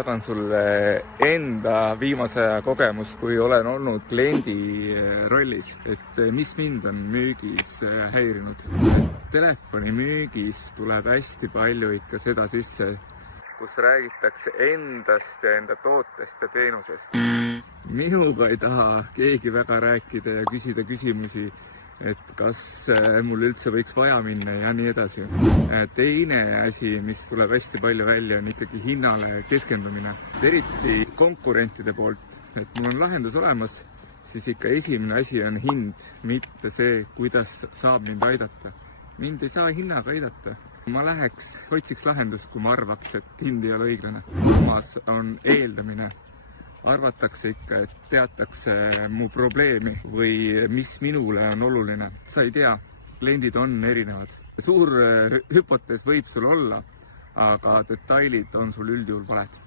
Jagan sulle enda viimase aja kogemust, kui olen olnud kliendi rollis, et mis mind on müügis häirinud. Telefonimüügis tuleb hästi palju ikka seda sisse, kus räägitakse endast ja enda tootest ja teenusest. Minuga ei taha keegi väga rääkida ja küsida küsimusi, et kas mul üldse võiks vaja minna ja nii edasi. Teine asi, mis tuleb hästi palju välja, on ikkagi hinnale keskendumine. Eriti konkurentide poolt, et mul on lahendus olemas, siis ikka esimene asi on hind, mitte see, kuidas saab mind aidata. Mind ei saa hinnaga aidata. Ma otsiks lahendust, kui ma arvaks, et hind ei ole õiglane. Samas on eeldamine. Arvatakse ikka, et teatakse mu probleemi või mis minule on oluline. Sa ei tea, kliendid on erinevad. Suur hüpotees võib sul olla, aga detailid on sul üldjuhul valed.